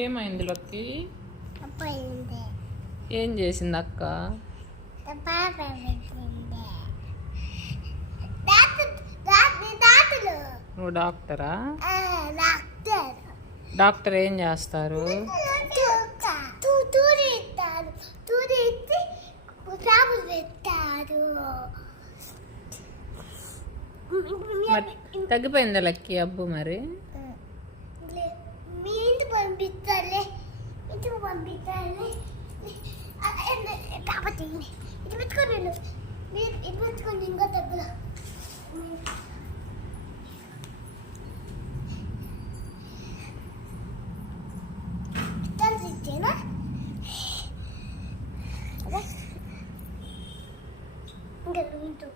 ఏమైంది లక్కి? పోయింది. ఏం చేసింది అక్క? పాప పెట్టింది. డాక్టర్లు. నువ్వు డాక్టరా? డాక్టర్. డాక్టర్ ఏం చేస్తారు? తూరిస్తారు. తూరిచ్చి టాబ్లెట్ పెట్టారు. మరి తగ్గిపోయిందా లక్కి అబ్బు మరి? మీ ఇంటికి పంపిస్తాలే. ఇంటికి పంపిస్తాలే. కాబట్టి ఇది పెట్టుకోండి. మీరు ఇది పెట్టుకోండి. ఇంకా తగ్గులా ఇచ్చేనా? ఇంకా